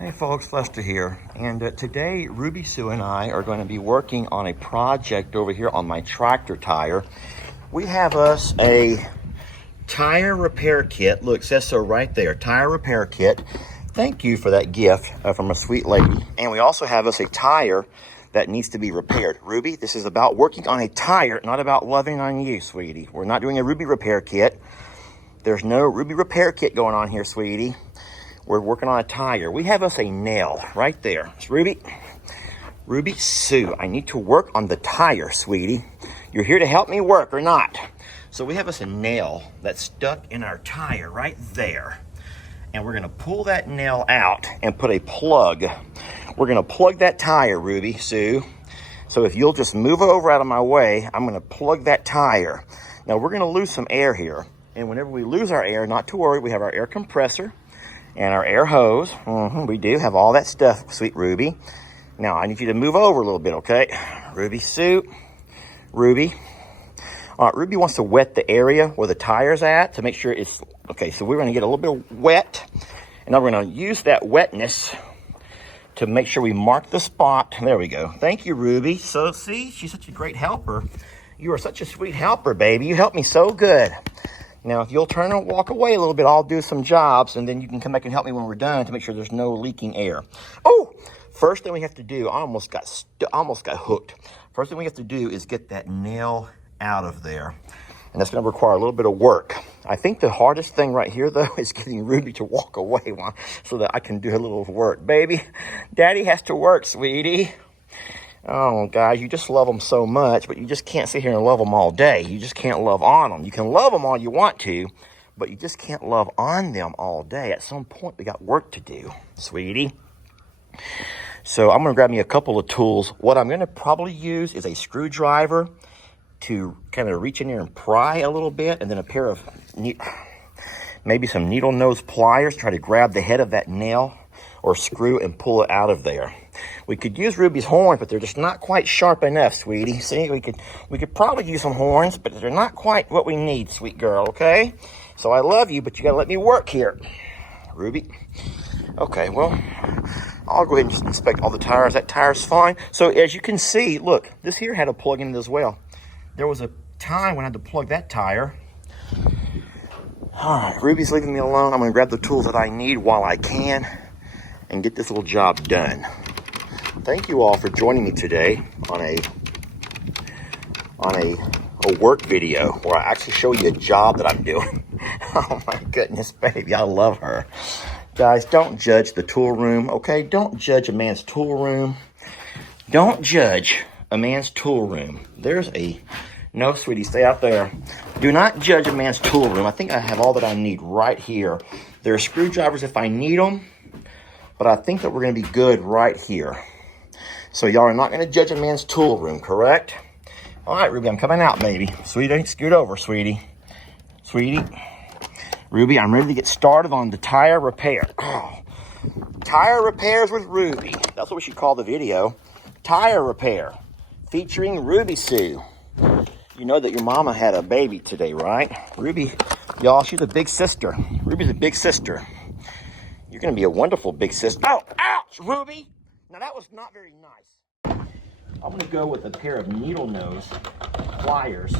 Hey folks, Lester here, and today Ruby Sue and I are going to be working on a project over here on my tractor tire. We have us a tire repair kit. Look, it says so right there, tire repair kit. Thank you for that gift from a sweet lady. And we also have us a tire that needs to be repaired. Ruby, this is about working on a tire, not about loving on you, sweetie. We're not doing a Ruby repair kit. There's no Ruby repair kit going on here, sweetie. We're working on a tire. We have us a nail right there. It's Ruby Sue, I need to work on the tire, sweetie. You're here to help me work or not? So we have us a nail that's stuck in our tire right there. And we're gonna pull that nail out and put a plug. We're gonna plug that tire, Ruby Sue. So if you'll just move over out of my way, I'm gonna plug that tire. Now we're gonna lose some air here. And whenever we lose our air, not to worry, we have our air compressor and our air hose. We do have all that stuff, sweet Ruby. Now, I need you to move over a little bit, okay? Ruby Sue, Ruby. All right, Ruby wants to wet the area where the tire's at to make sure it's, okay, so we're gonna get a little bit wet, and now we're gonna use that wetness to make sure we mark the spot. There we go. Thank you, Ruby. So, see, she's such a great helper. You are such a sweet helper, baby. You help me so good. Now, if you'll turn and walk away a little bit, I'll do some jobs, and then you can come back and help me when we're done to make sure there's no leaking air. Oh, first thing we have to do, I almost got hooked. First thing we have to do is get that nail out of there, and that's going to require a little bit of work. I think the hardest thing right here, though, is getting Ruby to walk away so that I can do a little work. Baby, Daddy has to work, sweetie. Oh, guys, you just love them so much, but you just can't sit here and love them all day. You just can't love on them. You can love them all you want to, but you just can't love on them all day. At some point, we got work to do, sweetie. So I'm going to grab me a couple of tools. What I'm going to probably use is a screwdriver to kind of reach in there and pry a little bit, and then a pair of maybe some needle nose pliers, try to grab the head of that nail or screw and pull it out of there. We could use Ruby's horns, but they're just not quite sharp enough, sweetie. See, we could probably use some horns, but they're not quite what we need, sweet girl, okay? So I love you, but you gotta let me work here, Ruby. Okay, well, I'll go ahead and just inspect all the tires. That tire's fine. So as you can see, look, this here had a plug in it as well. There was a time when I had to plug that tire. All right, Ruby's leaving me alone. I'm gonna grab the tools that I need while I can and get this little job done. Thank you all for joining me today on a work video where I actually show you a job that I'm doing. Oh my goodness, baby, I love her. Guys, don't judge the tool room, okay? Don't judge a man's tool room. Don't judge a man's tool room. No, sweetie, stay out there. Do not judge a man's tool room. I think I have all that I need right here. There are screwdrivers if I need them, but I think that we're gonna be good right here. So y'all are not gonna judge a man's tool room, correct? All right, Ruby, I'm coming out, baby. Sweetie, scoot over, sweetie. Sweetie. Ruby, I'm ready to get started on the tire repair. Oh, tire repairs with Ruby. That's what we should call the video. Tire repair, featuring Ruby Sue. You know that your mama had a baby today, right? Ruby, y'all, she's a big sister. Ruby's a big sister. You're gonna be a wonderful big sister. Oh, ouch, Ruby. Now that was not very nice. I'm gonna go with a pair of needle nose pliers.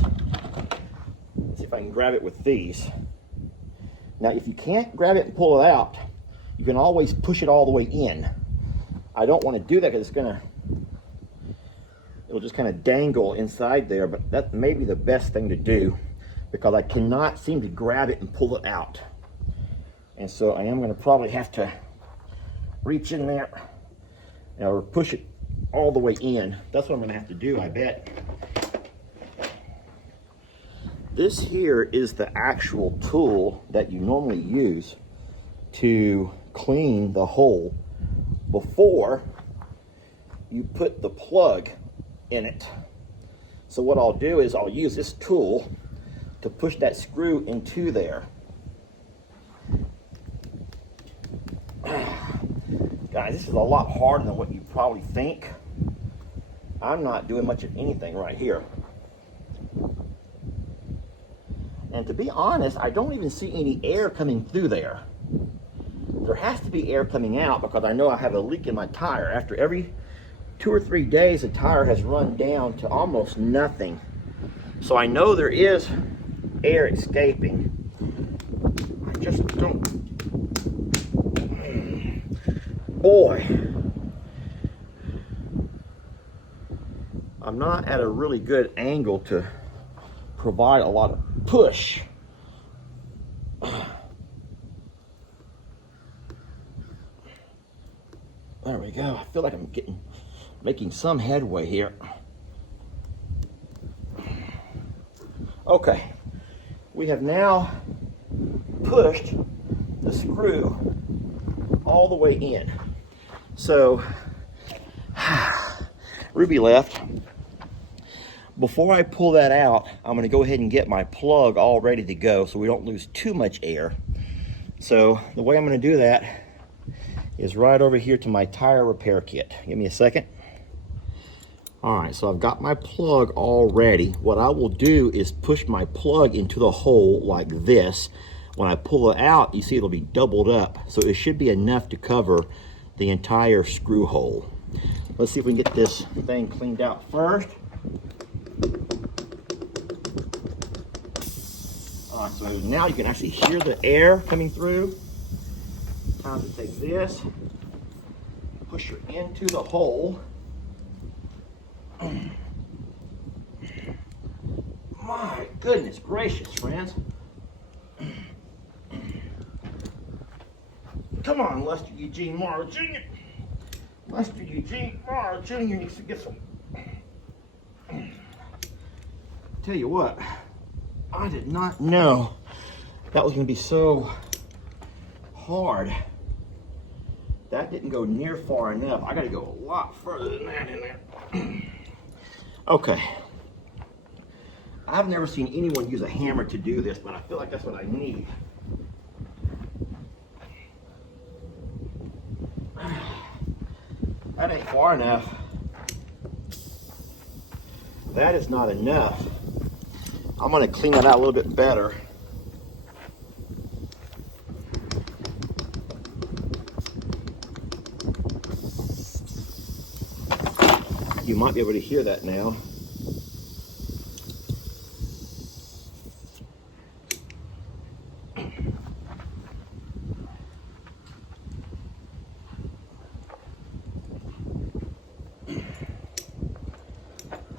See if I can grab it with these. Now, if you can't grab it and pull it out, you can always push it all the way in. I don't want to do that because it'll just kind of dangle inside there, but that may be the best thing to do because I cannot seem to grab it and pull it out. And so I am going to probably have to reach in there or push it all the way in. That's what I'm going to have to do, I bet. This here is the actual tool that you normally use to clean the hole before you put the plug in it. So what I'll do is I'll use this tool to push that screw into there. Guys, this is a lot harder than what you probably think. I'm not doing much of anything right here. And to be honest, I don't even see any air coming through there. There has to be air coming out because I know I have a leak in my tire. After every 2 or 3 days, the tire has run down to almost nothing. So I know there is air escaping. I just don't. Boy, I'm not at a really good angle to provide a lot of push. There we go. I feel like I'm making some headway here. Okay, we have now pushed the screw all the way in. So, Ruby left. Before I pull that out, I'm going to go ahead and get my plug all ready to go so we don't lose too much air. So the way I'm going to do that is right over here to my tire repair kit. Give me a second. All right, so I've got my plug all ready. What I will do is push my plug into the hole like this. When I pull it out, you see it'll be doubled up. So it should be enough to cover the entire screw hole. Let's see if we can get this thing cleaned out first. All right, so now you can actually hear the air coming through. Time to take this, push her into the hole. My goodness gracious, friends. Come on, Lester Eugene Morrow Jr. Lester Eugene Morrow Jr. needs to get some. Tell you what, I did not know that was going to be so hard. That didn't go near far enough. I got to go a lot further than that in there. Okay. I've never seen anyone use a hammer to do this, but I feel like that's what I need. That ain't far enough. That is not enough. I'm going to clean that out a little bit better. You might be able to hear that now.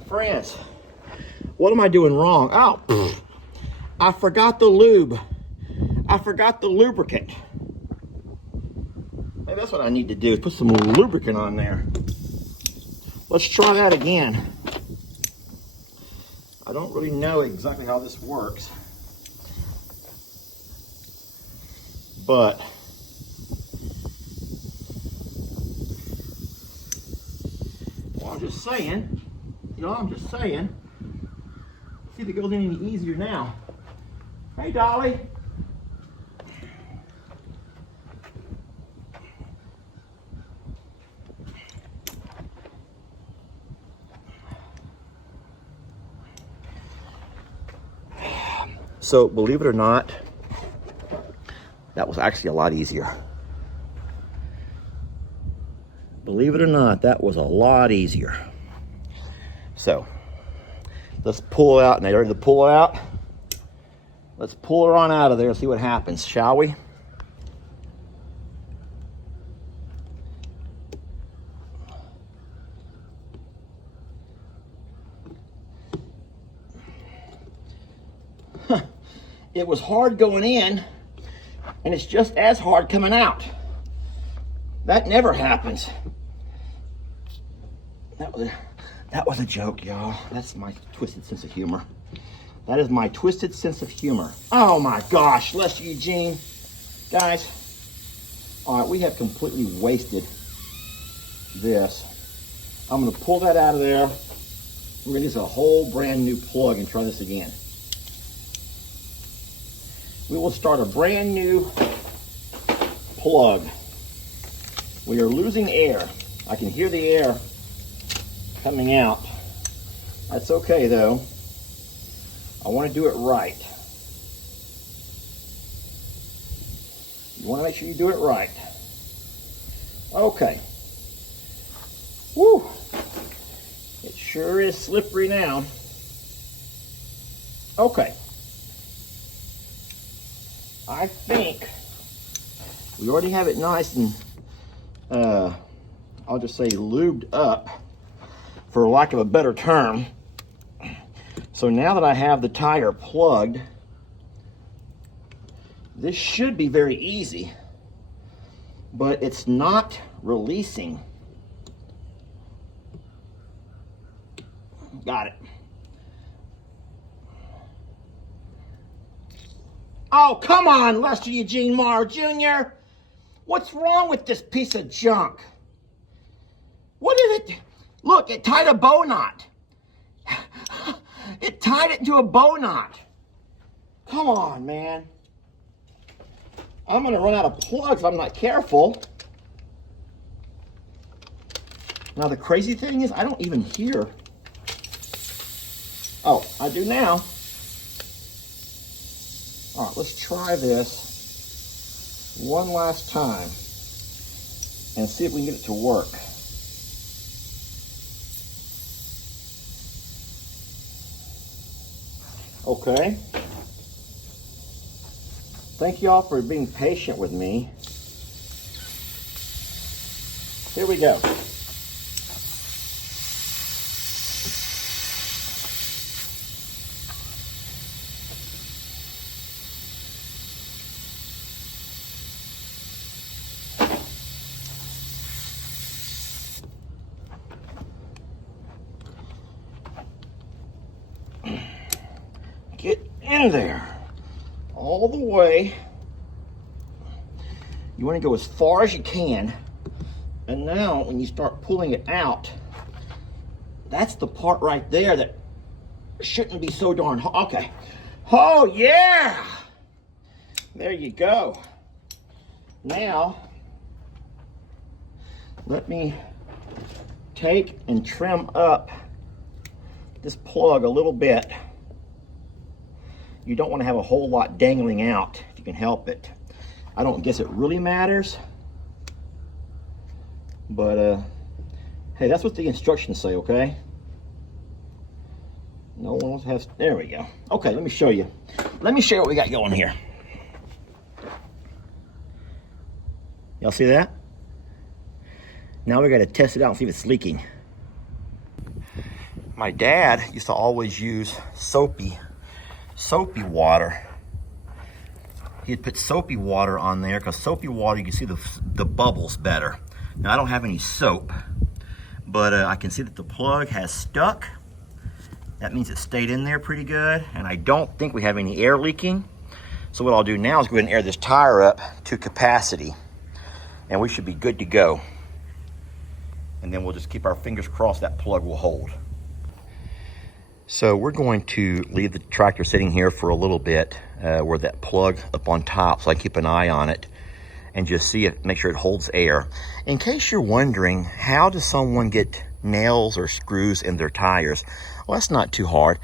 Friends, what am I doing wrong? Oh, I forgot the lube. I forgot the lubricant. Maybe that's what I need to do, is put some lubricant on there. Let's try that again. I don't really know exactly how this works, but well, I'm just saying, I'm just saying. See if it goes any easier now. Hey, Dolly. So, believe it or not, that was actually a lot easier. Believe it or not, that was a lot easier. So, let's pull it out. Now, you ready to pull it out? Let's pull her on out of there and see what happens, shall we? It was hard going in, and it's just as hard coming out. That never happens. That was a joke, y'all. That's my twisted sense of humor. That is my twisted sense of humor. Oh my gosh, Lester Eugene. Guys, all right, we have completely wasted this. I'm gonna pull that out of there. We're gonna use a whole brand new plug and try this again. We will start a brand new plug. We are losing air. I can hear the air coming out. That's okay though. I want to do it right. You want to make sure you do it right. Okay. Woo! It sure is slippery now. Okay. I think we already have it nice and, I'll just say lubed up, for lack of a better term. So now that I have the tire plugged, this should be very easy, but it's not releasing. Got it. Oh, come on, Lester Eugene Morrow Jr. What's wrong with this piece of junk? What is it? Look, it tied a bow knot. It tied it into a bow knot. Come on, man. I'm gonna run out of plugs if I'm not careful. Now the crazy thing is I don't even hear. Oh, I do now. All right, let's try this one last time and see if we can get it to work. Okay. Thank y'all for being patient with me. Here we go. Get in there all the way. You want to go as far as you can, and now when you start pulling it out, that's the part right there that shouldn't be so darn hard. Okay. Oh yeah, there you go. Now let me take and trim up this plug a little bit. You don't want to have a whole lot dangling out if you can help it. I don't guess it really matters, but hey, that's what the instructions say, okay? No one else has, there we go. Okay, let me show you. Let me show you what we got going here. Y'all see that? Now we got to test it out and see if it's leaking. My dad used to always use soapy water. He'd put soapy water on there because soapy water, you can see the bubbles better. Now I don't have any soap, but I can see that the plug has stuck. That means it stayed in there pretty good, and I don't think we have any air leaking. So what I'll do now is go ahead and air this tire up to capacity, and we should be good to go. And then we'll just keep our fingers crossed that plug will hold. So we're going to leave the tractor sitting here for a little bit where that plug up on top, so I keep an eye on it and just see it, make sure it holds air. In case you're wondering, how does someone get nails or screws in their tires? Well, that's not too hard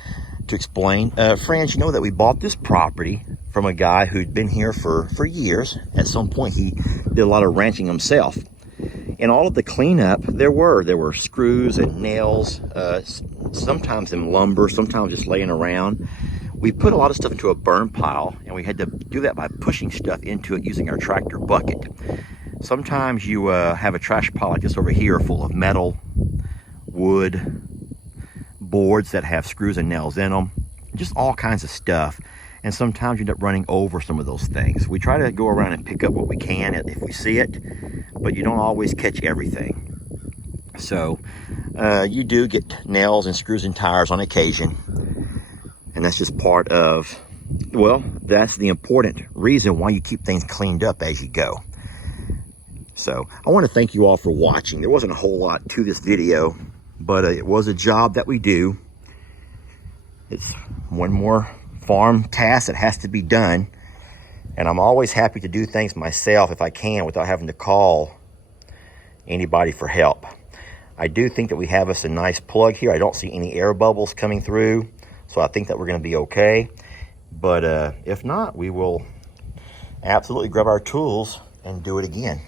to explain. Friends, you know that we bought this property from a guy who'd been here for years. At some point, he did a lot of ranching himself. In all of the cleanup, there were screws and nails, sometimes in lumber, sometimes just laying around. We put a lot of stuff into a burn pile, and we had to do that by pushing stuff into it using our tractor bucket. Sometimes you have a trash pile like this over here full of metal, wood, boards that have screws and nails in them, just all kinds of stuff. And sometimes you end up running over some of those things. We try to go around and pick up what we can if we see it, but you don't always catch everything. So you do get nails and screws and tires on occasion, and that's just part of, well, that's the important reason why you keep things cleaned up as you go. So I want to thank you all for watching. There wasn't a whole lot to this video, but it was a job that we do. It's one more farm task that has to be done, and I'm always happy to do things myself if I can without having to call anybody for help. I do think that we have us a nice plug here. I don't see any air bubbles coming through, so I think that we're going to be okay. But if not, we will absolutely grab our tools and do it again.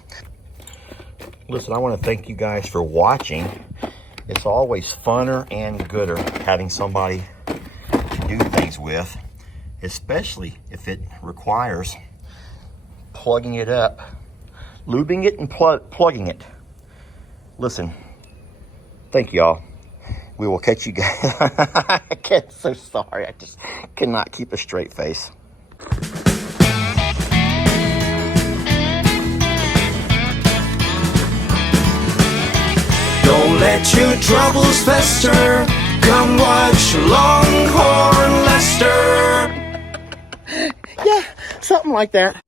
Listen, I want to thank you guys for watching. It's always funner and gooder having somebody to do things with, especially if it requires plugging it up, lubing it and plugging it. Listen, thank y'all. We will catch you guys. I'm so sorry. I just cannot keep a straight face. Don't let your troubles fester. Come watch Longhorn Lester. Yeah, something like that.